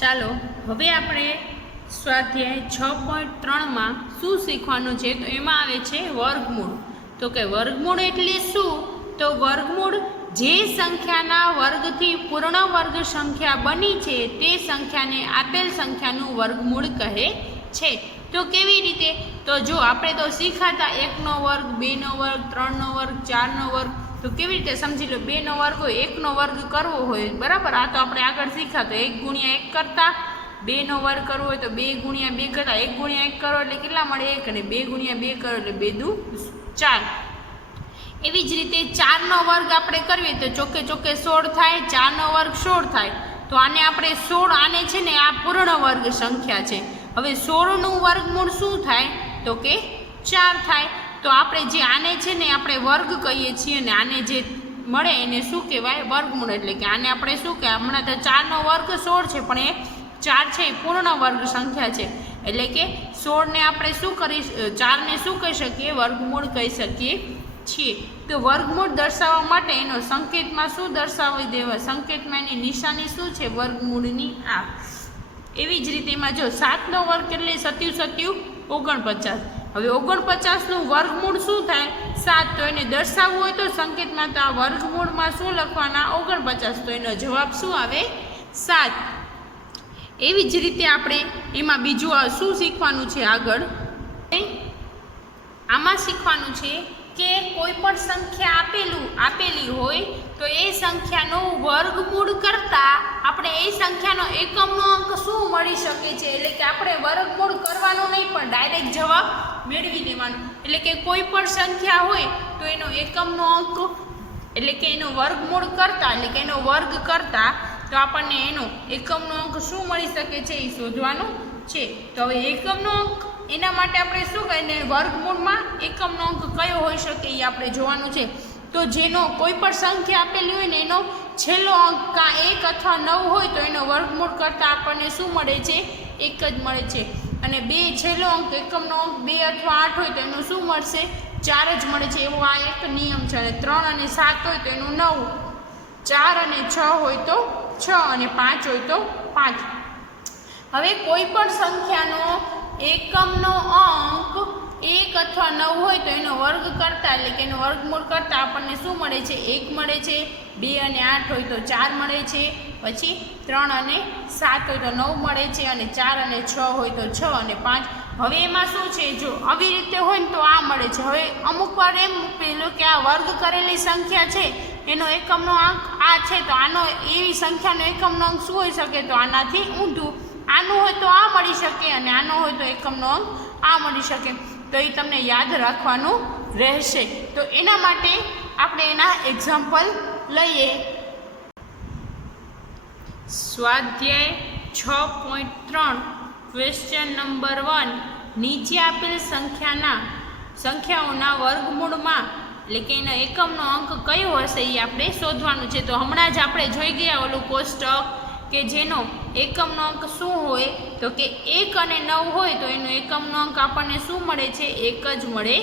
ચાલો હવે આપણે સ્વાધ્યાય 6.3 માં શું શીખવાનું છે તો એમાં આવે છે વર્ગમૂળ। તો કે વર્ગમૂળ એટલે શું? તો વર્ગમૂળ જે સંખ્યાના વર્ગથી પૂર્ણ વર્ગ સંખ્યા બની છે તે સંખ્યાને આપેલ સંખ્યાનું વર્ગમૂળ કહે છે। તો કેવી રીતે? તો જો આપણે તો શીખાતા 1નો વર્ગ 2નો વર્ગ 3નો વર્ગ 4નો વર્ગ, તો કેવી રીતે સમજી લો 2નો વર્ગ હોય 1નો વર્ગ કરવો હોય, બરાબર? આ તો આપણે આગળ શીખાતો 1 ગુણ્યા 1 કરતા 2નો વર્ગ કરવો હોય તો 2 ગુણ્યા 2 કરતા 1 ગુણ્યા 1 કરો એટલે કેટલા મળે 1, અને 2 ગુણ્યા 2 કરો એટલે 2 દુ 4। એવી જ રીતે 4નો વર્ગ આપણે કરવીએ તો ચોકે ચોકે 16 થાય, 4નો વર્ગ 16 થાય, તો આને આપણે 16, આને છે ને આ પૂર્ણ વર્ગ સંખ્યા છે। હવે 16નું વર્ગમૂળ શું થાય? તો કે 4 થાય। તો આપણે જે આને છે ને આપણે વર્ગ કહીએ છીએ અને આને જે મળે એને શું કહેવાય? વર્ગમૂળ। એટલે કે આને આપણે શું કહેવાય? હમણાં તો 4નો વર્ગ 16 છે, પણ એ 4 છે એ પૂર્ણ વર્ગ સંખ્યા છે, એટલે કે 16ને આપણે શું કરી 4ને શું કહી શકીએ? વર્ગમૂળ કહી શકીએ છીએ। તો વર્ગમૂળ દર્શાવવા માટે એનો સંકેતમાં શું દર્શાવી દેવા? સંકેતમાં એની નિશાની શું છે? વર્ગમૂળની આ। એવી જ રીતે એમાં જો 7નો વર્ગ એટલે 7 7 49। હવે 49નું વર્ગમૂળ શું થાય? 7। તો એને દર્શાવવું હોય તો સંકેતમાં તો આ વર્ગમૂળમાં શું લખવાના? 49। તો એનો જવાબ શું આવે? 7। એવી જ રીતે આપણે એમાં બીજું શું શીખવાનું છે? આગળ આમાં શીખવાનું છે કે કોઈ પણ સંખ્યા આપેલી હોય તો એ સંખ્યાનો વર્ગમૂળ કરતા આપણે એ સંખ્યાનો એકમનો અંક શું મળી શકે છે? એટલે કે આપણે વર્ગમૂળ કરવાનું નહીં, પણ ડાયરેક્ટ જવાબ મેળવી લેવાનો। એટલે કે કોઈ પણ સંખ્યા હોય તો એનો એકમનો અંક એટલે કે એનો વર્ગમૂળ કરતા એટલે કે એનો વર્ગ કરતા તો આપણને એનો એકમનો અંક શું મળી શકે છે એ શોધવાનું છે। તો હવે એકમનો અંક એના માટે આપણે શું કહીએ? વર્ગમૂળમાં એકમનો અંક કયો હોઈ શકે એ આપણે જોવાનું છે। તો જેનો કોઈ પણ સંખ્યા આપેલી હોય ને એનો છેલ્લો અંક કાં 1 અથવા 9 હોય તો એનો વર્ગમૂળ કરતાં આપણને શું મળે છે? 1 જ મળે છે। અને 2 છેલ્લો અંક એકમનો અંક 2 અથવા 8 હોય તો એનું શું મળશે? 4 જ મળે છે, એવો આ એક નિયમ છે। અને 3 અને 7 હોય તો એનું 9, 4 અને 6 હોય તો 6, અને 5 હોય તો 5। હવે કોઈ પણ સંખ્યાનો એકમનો અંક 1 અથવા 9 હોય તો એનો વર્ગ કરતા એટલે કે એનો વર્ગમૂળ કરતા આપણને શું મળે છે? 1 મળે છે। 2 અને 8 હોય તો 4 મળે છે, પછી 3 અને 7 હોય તો 9 મળે છે, અને 4 અને 6 હોય તો 6 અને 5। હવે એમાં શું છે? જો આવી રીતે હોય ને તો આ મળે છે। હવે અમુક વાર એમ પેલું કે આ વર્ગ કરેલી સંખ્યા છે એનો એકમનો અંક આ છે, તો આનો એવી સંખ્યાનો એકમનો અંક શું હોઈ શકે? તો આનાથી ઊંધું, આનું હોય તો આ મળી શકે, અને આનો હોય તો એકમનો અંક આ મળી શકે। તો એ તમને યાદ રાખવાનું રહેશે। તો એના માટે આપણે એના એક્ઝામ્પલ લઈએ। સ્વાધ્યાય 6.3 ક્વેશ્ચન નંબર 1, નીચે આપેલ સંખ્યાઓના વર્ગમૂળમાં એટલે કે એનો એકમનો અંક કયો હશે એ આપણે શોધવાનું છે। તો હમણાં જ આપણે જોઈ ગયા ઓલું કોષ્ટક કે જેનો એકમનો અંક શું હોય? તો કે 1 અને 9 હોય તો એનો એકમનો અંક આપણને શું મળે છે? 1 જ મળે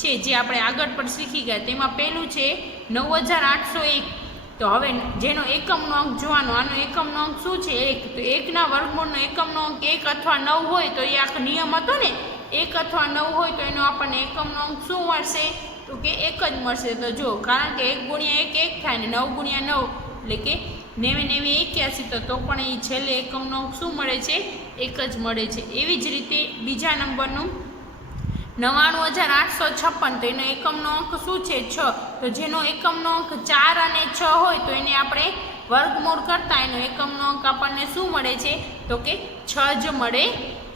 છે, જે આપણે આગળ પણ શીખી ગયા। તેમાં પહેલું છે 9801। તો હવે જેનો એકમનો અંક જોવાનો, આનો એકમનો અંક શું છે? 1। તો 1ના વર્ગમૂળનો એકમનો અંક 1 અથવા 9 હોય તો એ આખો નિયમ હતો ને, 1 અથવા 9 હોય તો એનો આપણને એકમનો અંક શું મળશે? તો કે 1 જ મળશે। તો જો કારણ કે 1 ગુણ્યા 1 1 થાય ને 9 ગુણ્યા 9 એટલે કે 9 9 81, તો પણ એ છેલ્લે એકમનો અંક શું મળે છે? 1 જ મળે છે। એવી જ રીતે બીજા નંબરનું 99856। તો એનો એકમનો અંક શું છે? 6। તો જેનો એકમનો અંક 4 અને 6 હોય તો એને આપણે વર્ગમૂળ કરતા એનો એકમનો અંક આપણને શું મળે છે? તો કે 6 જ મળે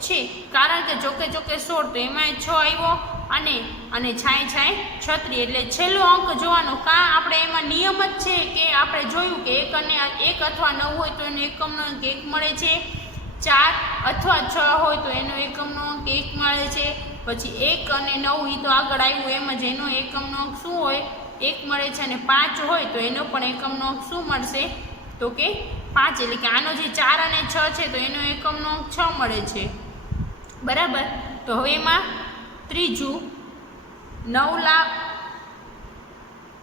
છે। કારણ કે ચોકે ચોકે 16 તો એમાંય 6 આવ્યો, અને છાંય છાંય 36, એટલે છેલ્લો અંક જોવાનો। કાં આપણે એમાં નિયમ જ છે કે આપણે જોયું કે 1 અથવા 9 હોય તો એનો એકમનો અંક 1 મળે છે, 4 અથવા 6 હોય તો એનો એકમનો અંક 1 મળે છે, પછી 1 અને 9 એ તો આગળ આવ્યું એમ જ એનો એકમનો અંક શું હોય? 1 મળે છે, અને 5 હોય તો એનો પણ એકમનો અંક શું મળશે? તો કે 5। એટલે કે આનો જે 4 અને 6 છે તો એનો એકમનો અંક 6 મળે છે, બરાબર? તો હવે એમાં ત્રીજું 9 લાખ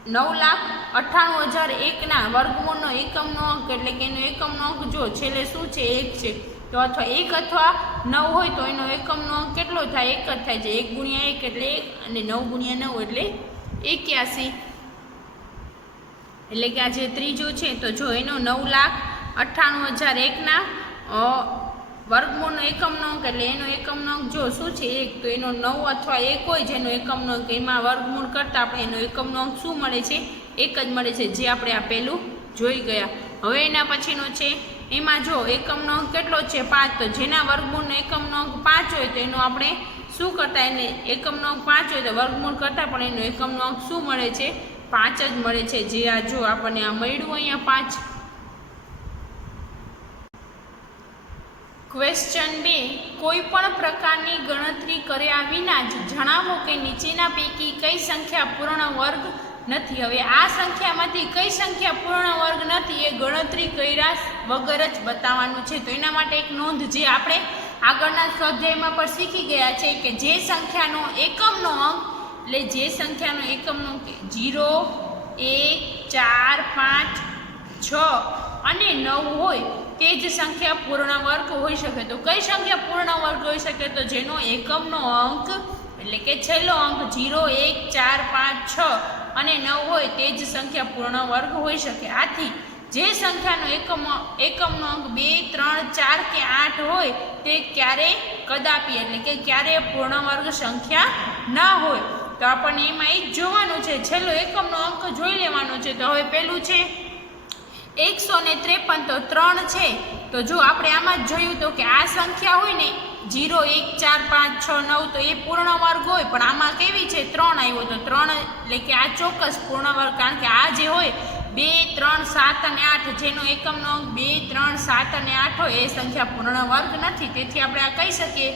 9,98,001 વર્ગમૂળનો એકમનો અંક એટલે કે એનો એકમનો અંક જો છેલ્લે શું છે 1 છે તો અથવા 1 અથવા 9 હોય તો એનો એકમનો અંક કેટલો થાય 1 જ થાય છે 1 ગુણ્યા 1 એટલે 1 અને 9 ગુણ્યા 9 એટલે 81 એટલે કે આ જે ત્રીજું છે તો જો એનો 9,98,001 વર્ગમૂળનો એકમનો અંક એટલે એનો એકમનો અંક જો શું છે 1 તો એનો 9 અથવા 1 હોય જેનો એકમનો અંક એમાં વર્ગમૂળ કરતાં આપણે એનો એકમનો અંક શું મળે છે 1 જ મળે છે જે આપણે આ પહેલું જોઈ ગયા. હવે એના પછીનો છે એમાં જો એકમનો અંક કેટલો છે 5 તો જેના વર્ગમૂળનો એકમનો અંક 5 હોય તો એનો આપણે શું કરતા એને એકમનો અંક 5 હોય તો વર્ગમૂળ કરતાં પણ એનો એકમનો અંક શું મળે છે 5 જ મળે છે જે આ જો આપણને આ મળ્યું અહીંયા 5. ક્વેશ્ચન 2 કોઈ પણ પ્રકારની ગણતરી કર્યા વિના જ જણાવો કે નીચેના પૈકી કઈ સંખ્યા પૂર્ણ વર્ગ નથી. હવે આ સંખ્યામાંથી કઈ સંખ્યા પૂર્ણ વર્ગ નથી એ ગણતરી કર્યા વગર જ બતાવવાનું છે. તો એના માટે એક નોંધ જે આપણે આગળના સ્વાધ્યાયમાં પણ શીખી ગયા છે કે જે સંખ્યાનો એકમનો અંક એટલે જે સંખ્યાનો એકમનો અંક 0, 1, 4, 5, 6 અને 9 હોય તે જ સંખ્યા પૂર્ણ વર્ગ હોઈ શકે. તો કઈ સંખ્યા પૂર્ણ વર્ગ હોઈ શકે તો જેનો એકમનો અંક એટલે કે છેલ્લો અંક 0, 1, 4, 5, 6 અને 9 હોય તે જ સંખ્યા પૂર્ણ વર્ગ હોઈ શકે. આથી જે સંખ્યાનો એકમનો અંક 2, 3, 4 કે 8 હોય તે ક્યારેય કદાપી એટલે કે ક્યારેય પૂર્ણ વર્ગ સંખ્યા ના હોય. તો આપણને એમાં એ જ જોવાનું છે છેલ્લો એકમનો અંક જોઈ લેવાનો છે. તો હવે પેલું છે 153 તો 3 છે તો જો આપણે આમાં જ જોયું તો કે આ સંખ્યા હોય ને 0, 1, 4, 5, 6, 9 તો એ પૂર્ણ વર્ગ હોય પણ આમાં કેવી છે 3 આવ્યો તો 3 એટલે કે આ ચોક્કસ પૂર્ણ વર્ગ કારણ કે આ જે હોય 2, 3, 7 અને 8 જેનો એકમનો અંક 2, 3, 7 અને 8 હોય એ સંખ્યા પૂર્ણ વર્ગ નથી. તેથી આપણે આ કહી શકીએ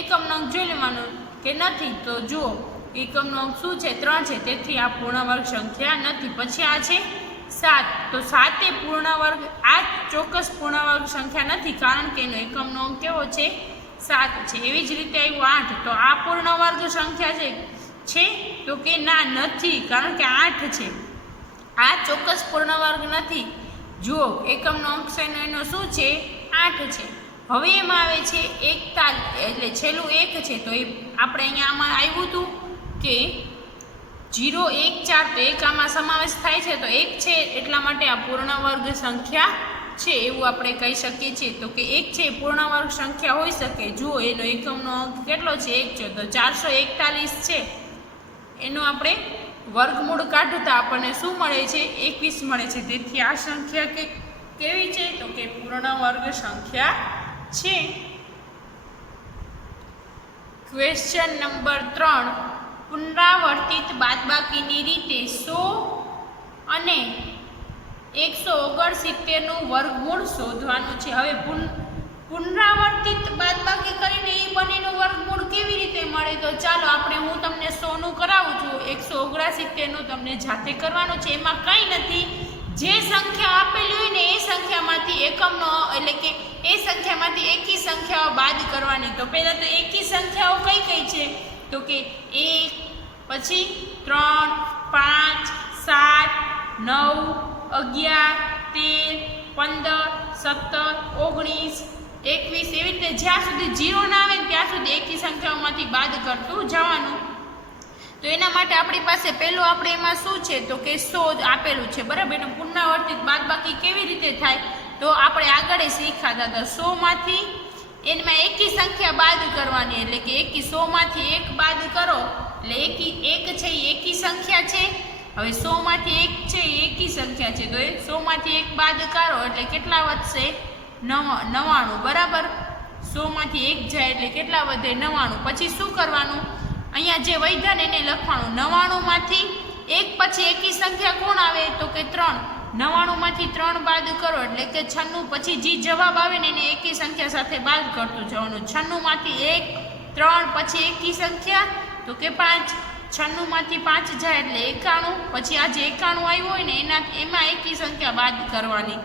એકમનો અંક જોઈ લેવાનો કે નથી. તો જુઓ એકમનો અંક શું છે 3 છે તેથી આ પૂર્ણ વર્ગ સંખ્યા નથી. પછી આ છે 7 તો 7 એ પૂર્ણ વર્ગ આ ચોક્કસ પૂર્ણ વર્ગ સંખ્યા નથી કારણ કે એનો એકમનો અંક કેવો છે 7 છે. એવી જ રીતે આવ્યું 8 તો આ પૂર્ણ વર્ગ સંખ્યા છે તો કે ના નથી કારણ કે 8 છે આ ચોક્કસ પૂર્ણ વર્ગ નથી. જુઓ એકમનો અંક છે એનો શું છે 8 છે. હવે એમાં આવે છે 41 એટલે છેલ્લું 1 છે તો એ આપણે અહીંયા આમાં આવ્યું હતું કે 0, 1, 4 તો 1 આમાં સમાવેશ થાય છે તો 1 છે એટલા માટે આ પૂર્ણ વર્ગ સંખ્યા છે એવું આપણે કહી શકીએ છીએ. તો કે 1 છે પૂર્ણ વર્ગ સંખ્યા હોઈ શકે. જુઓ એનો એકમનો અંક કેટલો છે 1 છે તો 441 છે એનો આપણે વર્ગમૂળ કાઢતા આપણને શું મળે છે 21 મળે છે. તેથી આ સંખ્યા કેવી છે તો કે પૂર્ણ વર્ગ સંખ્યા છે. ક્વેશ્ચન નંબર 3 પુનરાવર્તિત બાદબાકીની રીતે 100 અને 169નું વર્ગમૂળ શોધવાનું છે. હવે પુનરાવર્તિત બાદબાકી કરીને એ બંનેનું વર્ગમૂળ કેવી રીતે મળે તો ચાલો હું તમને 100નું કરાવું છું 169નું તમને જાતે કરવાનું છે. એમાં કંઈ નથી જે સંખ્યા આપેલી હોય ને એ સંખ્યામાંથી એકમનો એટલે કે એ સંખ્યામાંથી એકી સંખ્યાઓ બાદ કરવાની. તો પહેલાં તો એકી સંખ્યાઓ કઈ કઈ છે તો કે 1 પછી 3, 5, 7, 9, 11, 13, 15, 17, 19, 21 એવી રીતે જ્યાં સુધી 0 ના આવે ત્યાં સુધી એકી સંખ્યાઓમાંથી બાદ કરતું જવાનું. તો એના માટે આપણી પાસે પહેલું આપણે એમાં શું છે તો કે 100 આપેલું છે બરાબર. એનું પુનરાવર્તિત બાદબાકી કેવી રીતે થાય તો આપણે આગળ શીખ્યા હતા. 100માંથી એમાં એકી સંખ્યા બાદ કરવાની એટલે કે 100માંથી 1 બાદ કરો એટલે 1 છે એ એકી સંખ્યા છે. હવે 100માંથી 1 છે એ એકી સંખ્યા છે તો એ 100માંથી 1 બાદ કરો એટલે કેટલા વધશે 99 બરાબર. 100માંથી 1 જાય એટલે કેટલા વધે 99. પછી શું કરવાનું અહીંયા જે વૈધાન એને લખવાનું 99માંથી 1 પછી એકી સંખ્યા કોણ આવે તો કે 3. 99માંથી 3 બાદ કરો એટલે કે 96. પછી જે જવાબ આવે ને એને એકી સંખ્યા સાથે બાદ કરતું જવાનું. 96માંથી 1, 3 પછી એકી સંખ્યા તો કે 5. 96માંથી 5 જાય એટલે 91. પછી આ જે 91 આવ્યું હોય ને એમાં એકી સંખ્યા બાદ કરવાની.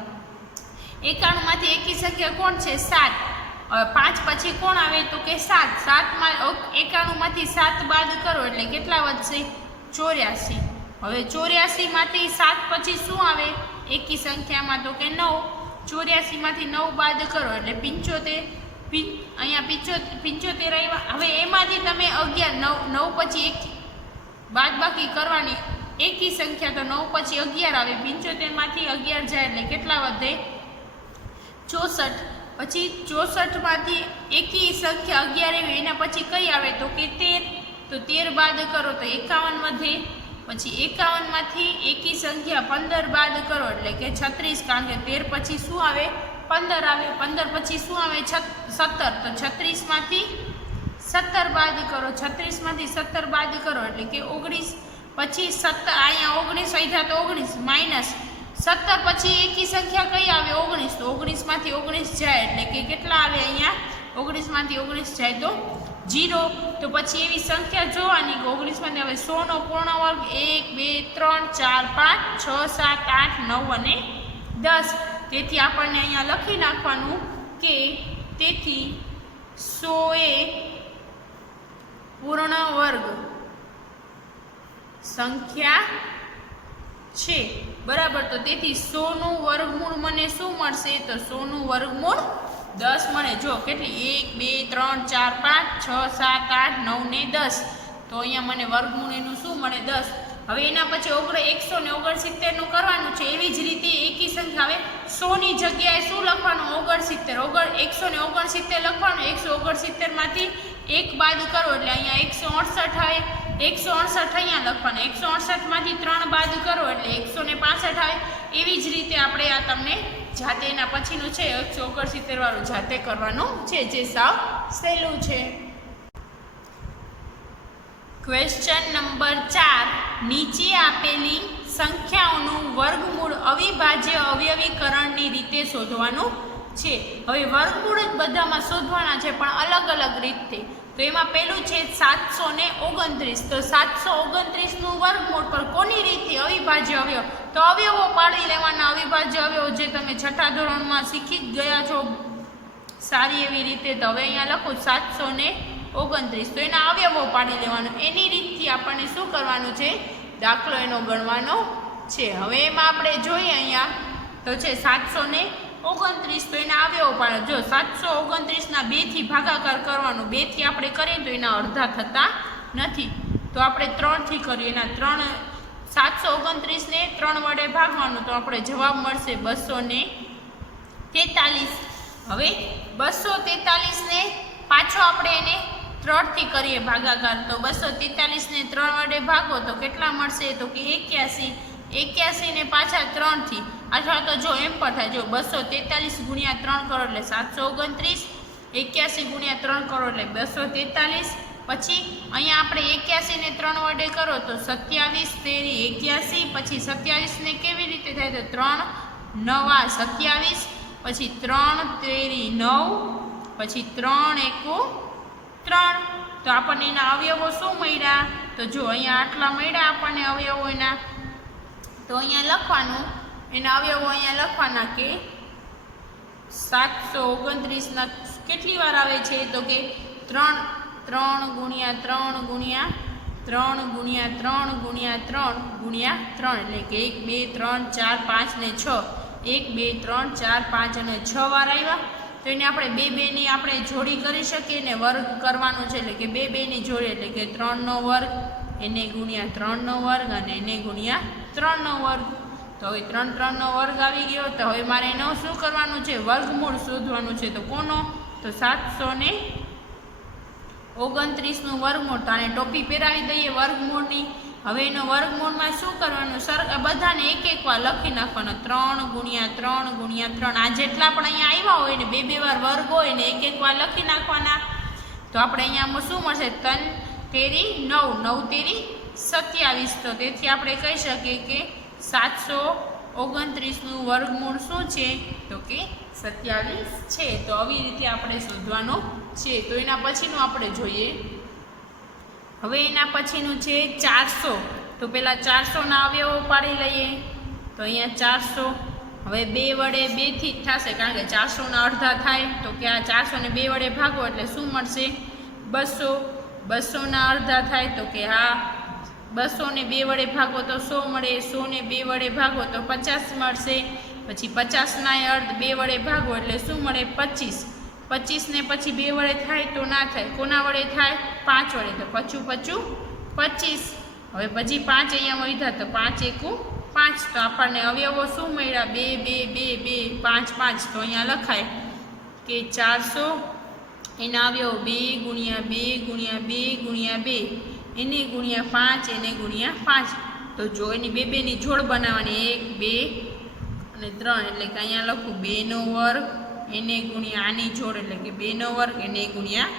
91માંથી એકી સંખ્યા કોણ છે 7. 5 પછી કોણ આવે તો કે 7. 91માંથી 7 બાદ કરો એટલે કેટલા વધશે 84. હવે 84 માંથી 7 પછી શું આવે એકી સંખ્યામાં તો કે 9. 84 માંથી 9 બાદ કરો એટલે 75. અહીંયા 75 આવ્યા. હવે એમાંથી તમે 11 9 પછી એક બાદ બાકી કરવાની એકી સંખ્યા તો 9 પછી 11 આવે. 75 માંથી 11 જાય એટલે કેટલા વધે 64. પછી 64 માંથી એકી સંખ્યા 11 આવી એના પછી કઈ આવે તો કે 13. તો 13 બાદ કરો તો 51 વધે. પછી 51 માંથી એકી સંખ્યા 15 બાદ કરો એટલે કે 36. કારણ કે 13 પછી શું આવે 15 આવે. 15 પછી શું આવે 17. તો 36 માંથી 17 બાદ કરો. 36 માંથી 17 બાદ કરો એટલે કે 19. પછી 17 અહીંયા 19 વધ્યા તો 19 માઇનસ 17 પછી એકી સંખ્યા કઈ આવે 19. તો 19 માંથી 19 જાય એટલે કે કેટલા આવે અહીંયા 19 માંથી 19 જાય તો 0. તો પછી એવી સંખ્યા જોવાની કે 19 માંથી હવે 100 નો પૂર્ણ વર્ગ 1 2 3 4 5 6 7 8 9 અને 10. તેથી આપણને અહીંયા લખી નાખવાનું કે તેથી 100 એ પૂર્ણ વર્ગ સંખ્યા છે બરાબર. તો તેથી 100 નું વર્ગમૂળ મને શું મળશે તો 100 નું વર્ગમૂળ 10 મળે. જો કેટલી 1 2 3 4 5 6 7 8 9 ને 10. તો અહીંયા મને વર્ગમૂળ એનું શું મળે 10. હવે એના પછી 169 નું કરવાનું છે. એવી જ રીતે એકી સંખ્યા હવે 100 ની જગ્યાએ શું લખવાનું 69 169 લખવાનું. 169 માંથી 1 બાદ કરો એટલે અહીંયા 168 આવે. 168 અહીંયા લખવાના. 168 માંથી 3 બાદ કરો એટલે 165 આવે. એવી જ રીતે આપણે આ તમને જાતે એના પછીનું છે 169 વાળું જાતે કરવાનું છે જે સાવ સહેલું છે. ક્વેશ્ચન નંબર 4 નીચે આપેલી સંખ્યાઓનું વર્ગમૂળ અવિભાજ્ય અવયવીકરણની રીતે શોધવાનું છે. હવે વર્ગમૂળ જ બધામાં શોધવાના છે પણ અલગ અલગ રીતથી. તો એમાં પહેલું છે 729. તો 729 નું વર્ગમૂળ પર કોની રીતે અવિભાજ્ય અવયવ તો અવયવો પાડી લેવાના. અવિભાજ્ય અવયવો જે તમે છઠ્ઠા ધોરણમાં શીખી જ ગયા છો સારી એવી રીતે. તો હવે અહીંયા લખું 729. તો એના અવયવો પાડી લેવાનો. એની રીતથી આપણને શું કરવાનું છે દાખલો એનો ગણવાનો છે. હવે એમાં આપણે જોઈએ અહીંયા તો છે 729. તો એના અવયવો પાડે. જો 729 ના 2 થી ભાગાકાર કરવાનો. 2 થી આપણે કરીએ તો એના અડધા થતા નથી. તો આપણે 3 થી કરીએ. એના 729 ને 3 વડે ભાગવાનું. તો આપણે જવાબ મળશે 243. હવે 243 ને પાછો આપણે એને 3 થી કરીએ ભાગાકાર. તો 243 ને 3 વડે ભાગો તો કેટલા મળશે તો કે 81. 81 ને પાછા 3 થી અથવા તો જો એમ પણ થાય જો 243 ગુણ્યા 3 કરો એટલે 729. 81 ગુણ્યા 3 કરો એટલે 243. પછી અહીંયા આપણે 81 ને 3 વડે કરો તો 27 તેરી 81. પછી 27 ને કેવી રીતે થાય તો 3 9 27. પછી 3 તેરી 9. પછી 3 એકુ 3. તો આપણને એના અવયવો શું મળ્યા તો જો અહીંયા આટલા મળ્યા આપણને અવયવો એના. તો અહીંયા લખવાનું એના અવયવો અહીંયા લખવાના કે 729 ના કેટલી વાર આવે છે તો કે 3 ગુણ્યા 3 ગુણ્યા 3 ગુણ્યા 3 ગુણ્યા 3 ગુણ્યા 3 એટલે કે 1 2 3 4 5 ને 6. 1 2 3 4 5 અને 6 વાર આવ્યા. તો એને આપણે 2 2 ની આપણે જોડી કરી શકીએ ને વર્ગ કરવાનું છે એટલે કે 2 2 ની જોડી એટલે કે 3 નો વર્ગ એને ગુણ્યા 3 નો વર્ગ અને એને ગુણ્યા 3 નો વર્ગ. તો હવે 3 3 નો વર્ગ આવી ગયો. તો હવે મારે એનો શું કરવાનું છે વર્ગમૂળ શોધવાનું છે. તો કોનો તો 729 નું વર્ગમૂળ. તો આને ટોપી પહેરાવી દઈએ વર્ગમૂળની. હવે એનો વર્ગમૂળમાં શું કરવાનું બધાને એક એક વાર લખી નાખવાનો. 3 ગુણ્યા 3 ગુણ્યા 3 આ જેટલા પણ અહીંયા આવ્યા હોય ને 2 2 વાર વર્ગ હોય ને એક એક વાર લખી નાખવાના. તો આપણે અહીંયા શું મળશે 3 તેરી 9 9 તેરી 27. તો તેથી આપણે કહી શકીએ કે 729 નું વર્ગમૂળ શું છે તો કે 27 છે. તો આવી રીતે આપણે શોધવાનું છે. તો એના પછીનું આપણે જોઈએ. હવે એના પછીનું છે 400. તો પહેલાં 400 ના અવયવો પાડી લઈએ. તો અહીંયા 400 હવે 2 વડે 2 થી જ થશે કારણ કે 400 ના અડધા થાય. તો કે આ 400 ને 2 વડે ભાગો એટલે શું મળશે 200. 200 ના અડધા થાય તો કે હા 200 ને 2 વડે ભાગો તો 100 મળે, 100 ને 2 વડે ભાગો તો 50 મળશે, પછી 50 ના અર્ધ 2 વડે ભાગો એટલે શું મળે 25, 25 ને પછી 2 વડે થાય તો ના થાય, કોના વડે થાય 5 વડે, તો 55 25, હવે પછી 5 અહીંયા વધ્યા તો 5 એકુ 5, તો આપણને અવયવો શું મળ્યા 2 2 2 2 5 5, તો અહીંયા લખાય કે 400 એના અવયવો 2 ગુણ્યા 2 ગુણ્યા 2 ગુણ્યા 2 એને ગુણ્યા 5 એને ગુણ્યા 5, તો જો એની બે બેની જોડ બનાવવાની 1 2 અને 3, એટલે કે અહીંયા લખું 2 નો વર્ગ એને ગુણ્યા આની જોડ એટલે કે 2 નો વર્ગ એને ગુણ્યા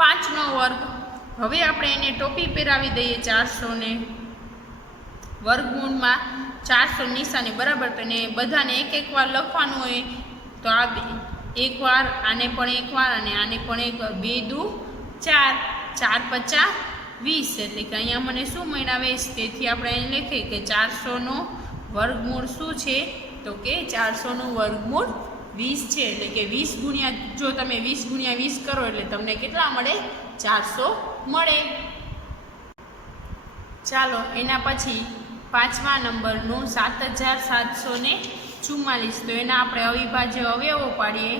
5 નો વર્ગ. હવે આપણે એને ટોપી પહેરાવી દઈએ 400 ને વર્ગમૂળમાં 400 નિશાની બરાબર, તો એને બધાને એક એક વાર લખવાનું હોય, તો આ એક વાર આને પણ એક વાર અને આને પણ એક વાર, 2 દુ 4, 4 50 20, એટલે કે અહીંયા મને શું મળ્યા 20, તેથી આપણે અહીં લખીએ કે 400 નો વર્ગમૂળ શું છે તો કે 400 નું વર્ગમૂળ 20 છે, એટલે કે 20 ગુણ્યા, જો તમે 20 ગુણ્યા 20 કરો એટલે તમને કેટલા મળે 400 મળે. ચાલો એના પછી 5મા નંબરનું 7744, તો એના આપણે અવિભાજ્ય અવયવો પાડીએ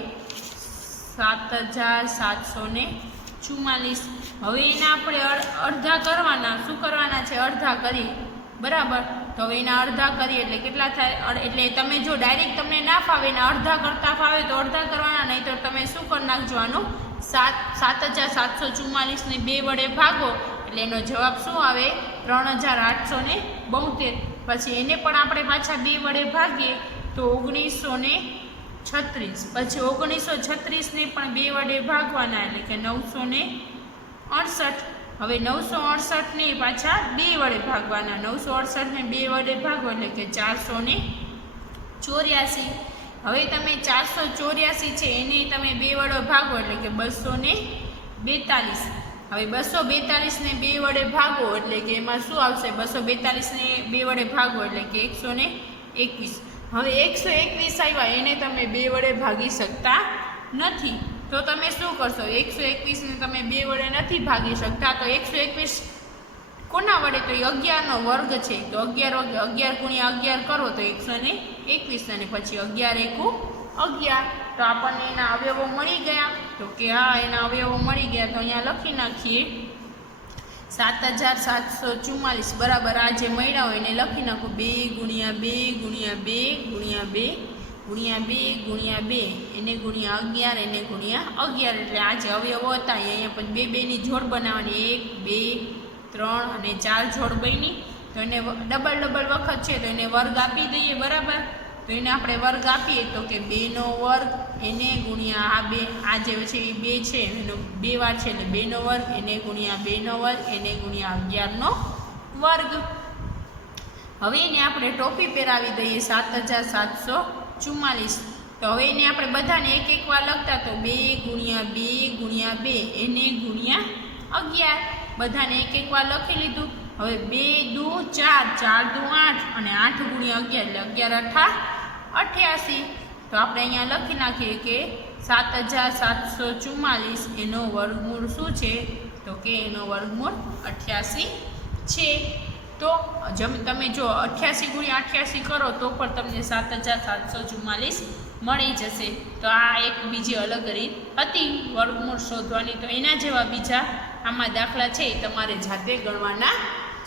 7744. હવે એના આપણે અડધા કરવાના, શું કરવાના છે અડધા કરી બરાબર, તો હવે એના અડધા કરીએ એટલે કેટલા થાય, એટલે તમે જો ડાયરેક્ટ તમને ના ફાવે એના અડધા કરતા ફાવે તો અડધા કરવાના, નહીં તો તમે શું કરી નાખજો આનું 7744 ને 2 વડે ભાગો એટલે એનો જવાબ શું આવે 3872. પછી એને પણ આપણે પાછા 2 વડે ભાગીએ તો 1936, પછી 1936 ને પણ 2 વડે ભાગવાના એટલે કે 968. હવે 968 ને પાછા 2 વડે ભાગવાના, 968 ને 2 વડે ભાગો એટલે કે 484. હવે તમે 484 છે એને તમે 2 વડે ભાગો એટલે કે 242. હવે 242 ને 2 વડે ભાગો એટલે કે એમાં શું આવશે 242 ને 2 વડે ભાગો એટલે કે 121. હવે 121 આવ્યા એને તમે 2 વડે ભાગી શકતા નથી, તો તમે શું કરશો 121 ને તમે 2 વડે નથી ભાગી શકતા, તો 121 કોના વડે, તો 11 નો વર્ગ છે, તો 11 ગુણ્યા 11 કરો તો 121 અને પછી 11 એકુ 11, તો આપણને એના અવયવો મળી ગયા, તો કે હા એના અવયવો મળી ગયા, તો અહીંયા લખી નાખીએ 7744 બરાબર આ જે મળ્યા હોય એને લખી નાખો 2 ગુણ્યા 2 ગુણ્યા 2 ગુણ્યા 2 ગુણ્યા 2 ગુણ્યા 2 એને ગુણ્યા 11 એને ગુણ્યા 11, એટલે આ જે અવયવો હતા અહીંયા પણ 2 2 ની જોડ બનાવવાની 1 2 3 અને 4 જોડ બની, તો એને ડબલ વખત છે તો એને વર્ગ આપી દઈએ બરાબર, તો એને આપણે વર્ગ આપીએ તો કે 2 નો વર્ગ એને ગુણ્યા આ જે છે એ 2 છે એનો 2 વાર છે એટલે 2 નો વર્ગ એને ગુણ્યા 2 નો વર્ગ એને ગુણ્યા 11 નો વર્ગ. હવે એને આપણે ટોપી પહેરાવી દઈએ 7744, તો હવે એને આપણે બધાને એક એક વાર લખતા તો 2 ગુણ્યા 2 ગુણ્યા 2 એને ગુણ્યા 11, બધાને એક એક વાર લખી લીધું. હવે 2 દુ 4, 4 દુ 8 અને 8 ગુણ્યા 11 એટલે 11 88, તો આપણે અહીંયા લખી નાખીએ કે 7744 એનો વર્ગમૂળ શું છે તો કે એનો વર્ગમૂળ 88 છે. તો તમે જો 88 ગુણ્યા 88 કરો તો પણ તમને 7744 મળી જશે. તો આ એક બીજી અલગ રીત હતી વર્ગમૂળ શોધવાની, તો એના જેવા બીજા આમાં દાખલા છે એ તમારે જાતે ગણવાના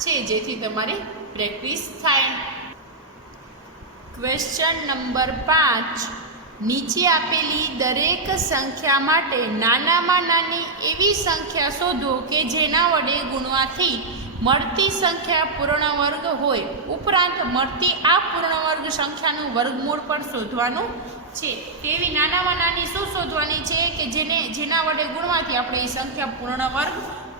છે જેથી તમારી પ્રેક્ટિસ થાય. ક્વેશ્ચન નંબર 5, નીચે આપેલી દરેક સંખ્યા માટે નાનામાં નાની એવી સંખ્યા શોધો કે જેના વડે ગુણવાથી મળતી સંખ્યા પૂર્ણ વર્ગ હોય, ઉપરાંત મળતી આ પૂર્ણ વર્ગ સંખ્યાનું વર્ગમૂળ પણ શોધવાનું છે. તેવી નાનામાં નાની શું શોધવાની છે કે જેના વડે ગુણવાથી આપણે એ સંખ્યા પૂર્ણ વર્ગ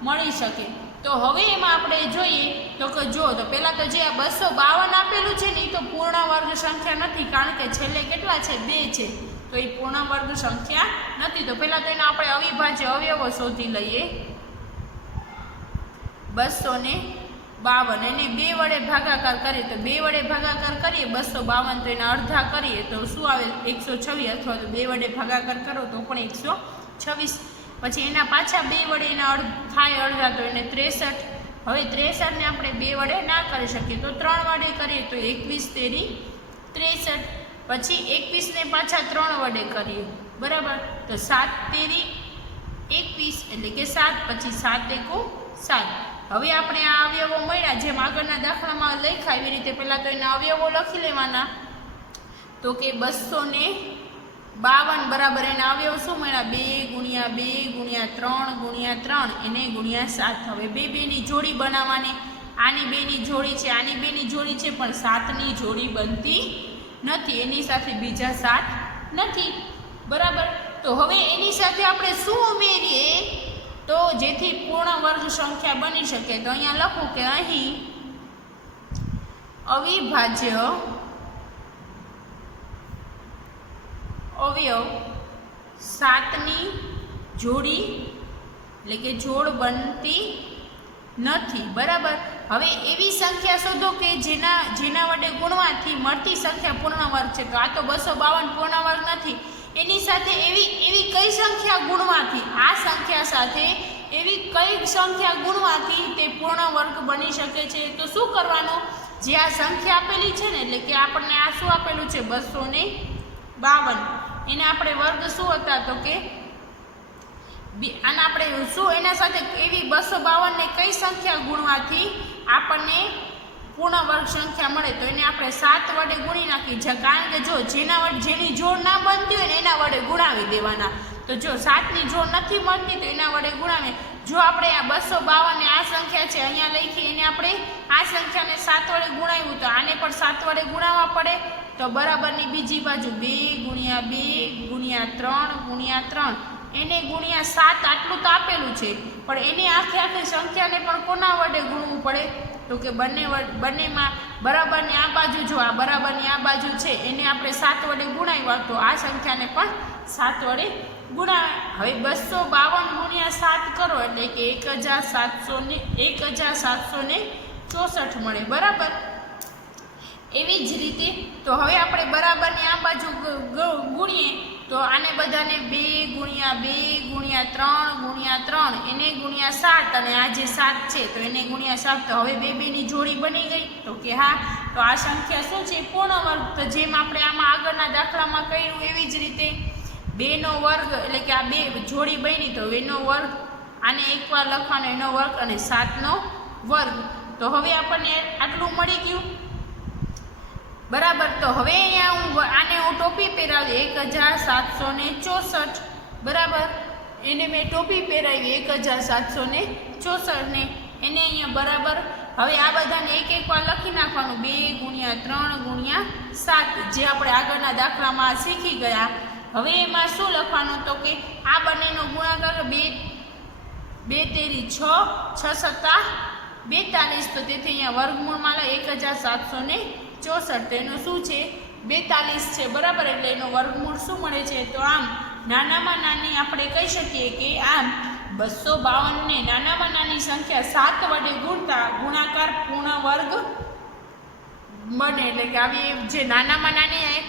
મળી શકે. તો હવે એમાં આપણે જોઈએ તો કે જો તો પહેલાં તો જે આ 252 આપેલું છે ને એ તો પૂર્ણ વર્ગ સંખ્યા નથી, કારણ કે છેલ્લે કેટલા છે 2 છે, તો એ પૂર્ણ વર્ગ સંખ્યા નથી. તો પહેલાં તો એના આપણે અવિભાજ્ય અવયવો શોધી લઈએ. 252 એને 2 વડે ભાગાકાર કરીએ તો 2 વડે ભાગાકાર કરીએ 252, તો એના અડધા કરીએ તો શું આવે 126, અથવા તો 2 વડે ભાગાકાર કરો તો પણ 126. પછી એના પાછા 2 વડે એના થાય અડધા તો એને 63, હવે 63 ને આપણે 2 વડે ના કરી શકીએ તો 3 વડે કરીએ તો 21 તેરી 63, પછી 21 ને પાછા 3 વડે કરીએ, બરાબર, તો 7 તેરી 21 એટલે કે 7, પછી 7 એકુ 7. હવે આપણે આ અવયવો મળ્યા જેમ આગળના દાખલામાં લખ્યા એવી રીતે પહેલાં તો એના અવયવો લખી લેવાના. તો કે 252 બરાબર એના અવયવ શું મળ્યા? 2 × 2 × 3 × 3 એને × 7. હવે બેની જોડી બનાવવાની. આની બેની જોડી છે, આની બેની જોડી છે, પણ 7ની જોડી બનતી નથી, એની સાથે બીજા 7 નથી, બરાબર. તો હવે એની સાથે આપણે શું ઉમેરીએ તો જેથી પૂર્ણ વર્ગ સંખ્યા બની શકે? તો અહીંયા લખું કે અહીં અવિભાજ્ય અવયવ 7ની જોડી એટલે કે જોડ બનતી નથી, બરાબર. હવે એવી સંખ્યા શોધો કે જેના વડે ગુણવાથી મળતી સંખ્યા પૂર્ણ વર્ગ છે. તો આ તો 252 પૂર્ણ વર્ગ નથી, એની સાથે એવી કઈ સંખ્યા ગુણવાથી, આ સંખ્યા સાથે એવી કઈ સંખ્યા ગુણવાથી તે પૂર્ણ વર્ગ બની શકે છે? તો શું કરવાનું? જે આ સંખ્યા આપેલી છે ને, એટલે કે આપણને આ શું આપેલું છે? 252, એને આપણે વર્ગ શું હતા? તો કે આના આપણે શું એના સાથે એવી 252 ને કઈ સંખ્યા ગુણવાથી આપણને પૂર્ણ વર્ગ સંખ્યા મળે? તો એને આપણે 7 વડે ગુણી નાખી, કારણ કે જો જેની જોડ ના બનતી હોય ને એના વડે ગુણાવી દેવાના. તો જો 7ની જોડ નથી મળતી તો એના વડે ગુણાવીએ. જો આપણે આ 252 ને આ સંખ્યા છે અહીંયા લખી, એને આપણે આ સંખ્યાને 7 વડે ગુણાવ્યું તો આને પણ 7 વડે ગુણાવવા પડે. તો બરાબરની બીજી બાજુ 2 × 2 × 3 × 3 એને × 7 આટલું તો આપેલું છે, પણ એની આખી સંખ્યાને પણ કોના વડે ગુણવું પડે? તો કે બંનેમાં બરાબરની આ બાજુ, જો આ બરાબરની આ બાજુ છે એને આપણે 7 વડે ગુણાવ્યા તો આ સંખ્યાને પણ 7 વડે ગુણાવે. હવે 252 × 7 કરો એટલે કે 1764 મળે, બરાબર. એવી જ રીતે તો હવે આપણે બરાબરની આ બાજુ ગુણીએ તો આને બધાને 2 × 2 × 3 × 3 એને × 7 અને આ જે 7 છે તો એને × 7. તો હવે બેની જોડી બની ગઈ. તો કે હા, તો આ સંખ્યા શું છે? પૂર્ણ વર્ગ. તો જેમ આપણે આમાં આગળના દાખલામાં કર્યું એવી જ રીતે 2નો વર્ગ એટલે કે આ 2 જોડી બની તો 2નો વર્ગ, આને એકવાર લખવાનો એનો વર્ગ અને 7નો વર્ગ. તો હવે આપણને આટલું મળી ગયું, બરાબર. તો હવે અહીંયા આને હું ટોપી પહેરાવી 1764, બરાબર. એને મેં ટોપી પહેરાવી 1764 ને એને અહીંયા બરાબર. હવે આ બધાને એક વાર લખી નાખવાનું 2 × 3 × 7 જે આપણે આગળના દાખલામાં શીખી ગયા. હવે એમાં શું લખવાનું? તો કે આ બંનેનો ગુણાકાર 2 તેરી 6, 6 સત્તા 42. તો તેથી અહીંયા વર્ગમૂળમાં 1764 તો એનું શું છે? 42 છે, બરાબર. એટલે એનો વર્ગમૂળ શું મળે છે? તો આમ નાનામાં નાની આપણે કહી શકીએ કે આમ 252 ને નાનામાં નાની સંખ્યા 7 વડે ગુણતા ગુણાકાર પૂર્ણ વર્ગ બને. એટલે કે આવી જે નાનામાં નાની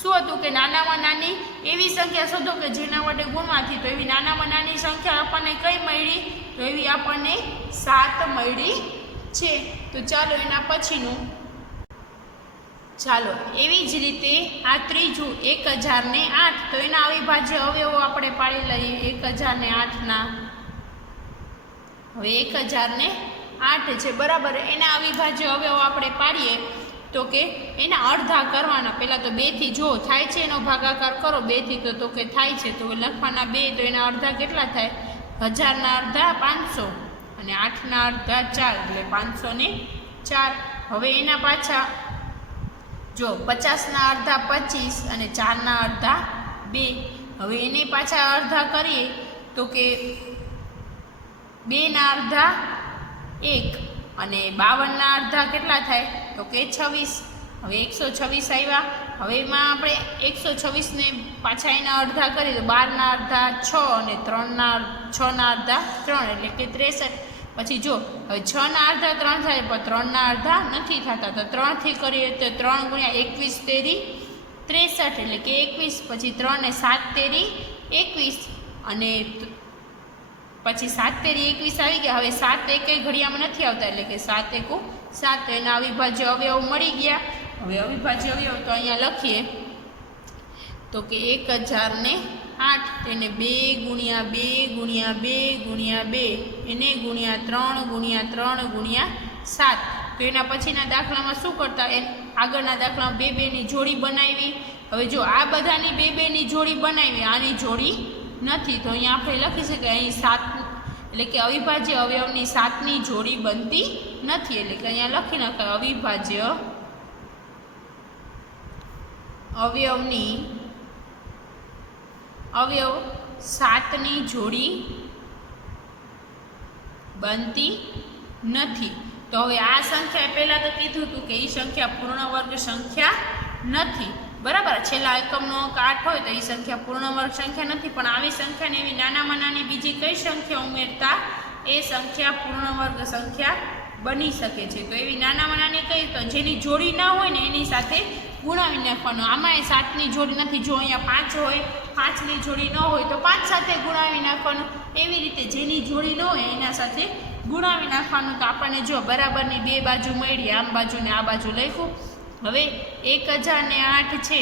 શું હતું કે નાનામાં નાની એવી સંખ્યા શોધો કે જેના વડે ગુણવાથી. તો એવી નાનામાં નાની સંખ્યા આપણને કઈ મળી? તો એવી આપણને 7 મળી છે. તો ચાલો એના પછીનું, ચાલો એવી જ રીતે આ ત્રીજું 1008. તો એના અવિભાજ્ય અવયવો આપણે પાડી લઈએ 1008ના. હવે 1008 છે, બરાબર. એના અવિભાજ્ય અવયવો આપણે પાડીએ તો કે એના અડધા કરવાના. પહેલાં તો 2 થી જો થાય છે એનો ભાગાકાર કરો 2 થી તો કે થાય છે તો લખવાના 2. તો એના અડધા કેટલા થાય? 1000ના અડધા 500 અને 8ના અડધા 4 એટલે 504. હવે એના પાછા જો 50ના અડધા 25 અને 4ના અડધા 2. હવે એને પાછા અડધા કરીએ તો કે 2ના અડધા 1 અને 52ના અડધા કેટલા થાય? તો કે 26. હવે 126 આવ્યા. હવે એમાં આપણે 126 ને પાછા એના અડધા કરીએ તો 12ના અડધા 6 અને 6ના અડધા 3 એટલે કે 63. પછી જો હવે 6ના અડધા 3 થાય પણ 3ના અડધા નથી થતા. તો 3 થી કરીએ તો 3 × 21 તેરી 63 એટલે કે 21. પછી 3 ને 7 તેરી 21 અને પછી 7 તેરી 21 આવી ગયા. હવે 7 એકેય ઘડિયામાં નથી આવતા, એટલે કે 7 એકુ 7. તો એના અવિભાજ્ય અવયવ મળી ગયા. હવે અવિભાજ્ય અવયવ તો અહીંયા લખીએ તો કે 1008 તેને 2 ગુણ્યા 2 ગુણ્યા 2 ગુણ્યા 2 એને ગુણ્યા 3 ગુણ્યા 3 ગુણ્યા 7. તો એના પછીના દાખલામાં શું કરતા, આગળના દાખલામાં 2 2ની જોડી બનાવી. હવે જો આ બધાની 2 2ની જોડી બનાવી, આની જોડી નથી, તો અહીંયા આપણે લખી શકીએ અહીં 7, એટલે કે અવિભાજ્ય અવયવની 7ની જોડી બનતી નથી. એટલે કે અહીંયા લખી નાખાય અવિભાજ્ય અવયવની અવયવ 7ની જોડી બનતી નથી. તો હવે આ સંખ્યા પહેલાં તો કીધું હતું કે એ સંખ્યા પૂર્ણ વર્ગ સંખ્યા નથી, બરાબર. છેલ્લા એકમનો અંક 8 હોય તો એ સંખ્યા પૂર્ણ વર્ગ સંખ્યા નથી. પણ આવી સંખ્યાને એવી નાનામાં નાની બીજી કઈ સંખ્યા ઉમેરતા એ સંખ્યા પૂર્ણ વર્ગ સંખ્યા બની શકે છે. તો એવી નાનામાં નાની કઈ, તો જેની જોડી ના હોય ને એની સાથે ગુણાવી નાખવાનું. આમાં એ 7ની જોડી નથી. જો અહીંયા 5 હોય, 5ની જોડી ન હોય તો 5 સાથે ગુણાવી નાખવાનું. એવી રીતે જેની જોડી ન હોય એના સાથે ગુણાવી નાખવાનું. તો આપણને જો બરાબરની 2 બાજુ મળી, આમ બાજુ ને આ બાજુ લખ્યું. હવે 1008 છે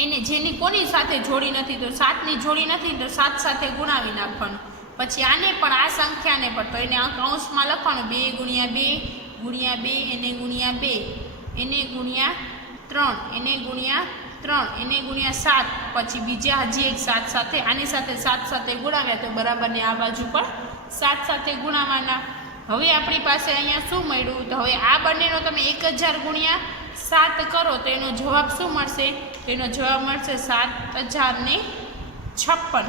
એને જેની કોની સાથે જોડી નથી, તો 7ની જોડી નથી, તો 7 સાથે ગુણાવી નાખવાનું. પછી આને પણ આ સંખ્યાને પણ, તો એને કૌંસમાં લખવાનું 2 ગુણ્યા 2 ગુણ્યા 2 એને ગુણ્યા 2 એને ગુણ્યા 3 એને ગુણ્યા 3 એને ગુણ્યા 7. પછી બીજા હજી એક 7 સાથે, આની સાથે 7 સાથે ગુણાવ્યા તો બરાબરને આ બાજુ પણ 7 સાથે ગુણાવવાના. હવે આપણી પાસે અહીંયા શું મળ્યું, તો હવે આ બંનેનો તમે 1000 ગુણ્યા 7 કરો તો એનો જવાબ શું મળશે, તો એનો જવાબ મળશે 7056,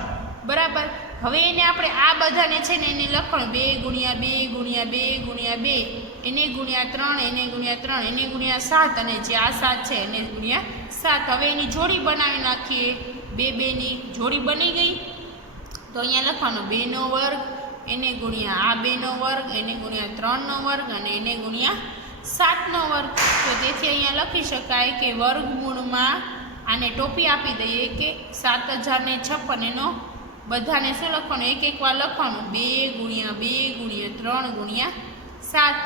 બરાબર. હવે એને આપણે આ બધાને છે ને એને લખવાનું 2 ગુણ્યા 2 ગુણ્યા 2 ગુણ્યા 2 એને ગુણ્યા 3 એને ગુણ્યા 3 એને ગુણ્યા 7 અને જે આ 7 છે એને ગુણ્યા 7. હવે એની જોડી બનાવી નાખીએ. 2 2ની જોડી બની ગઈ. તો અહીંયા લખવાનું 2નો વર્ગ એને ગુણ્યા આ 2નો વર્ગ એને ગુણ્યા 3નો વર્ગ અને એને ગુણ્યા 7નો વર્ગ. તો તેથી અહીંયા લખી શકાય કે વર્ગમૂળમાં આને ટોપી આપી દઈએ કે 7056. એનો બધાને શું લખવાનું, એક એક વાર લખવાનું 2 ગુણ્યા 2 ગુણ્યા 3 ગુણ્યા 7.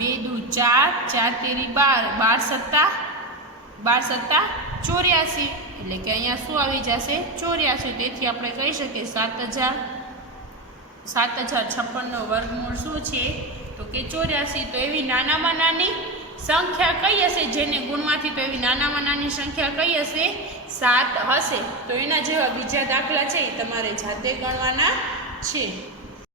2 દુ 4, 4 તેરી 12, 12 સત્તા 84. એટલે કે અહીંયા શું આવી જશે 84. તેથી આપણે કહી શકીએ 7056નો વર્ગમૂળ શું છે, તો કે 84. તો એવી નાનામાં નાની સંખ્યા કઈ હશે જેને ગુણવાથી, તો એવી નાનામાં નાની સંખ્યા કઈ હશે, 7 હશે. તો એના જેવા બીજા દાખલા છે એ તમારે જાતે ગણવાના છે.